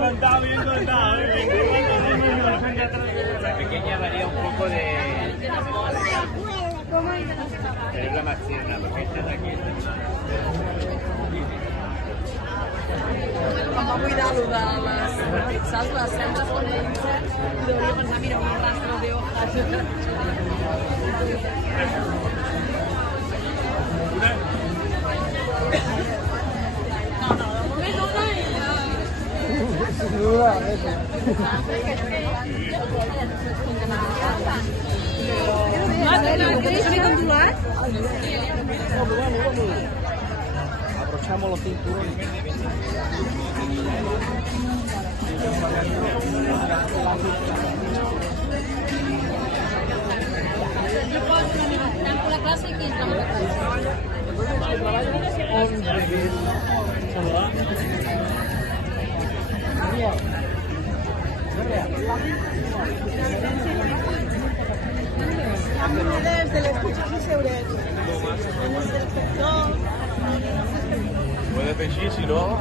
contado, bien contado. La pequeña varía un poco de... Pero es la más tierna, porque esta de aquí Quan va buidar allò de les, saps, les cendres japoneses, i hauria pensar, mira, un rastro de hojas. No, de moment una i ja... ondulat? Abrochamos los cinturones. Tanto la classe i 15 la classe. De les cotxes i seurets. Del sector. puede decir, si no...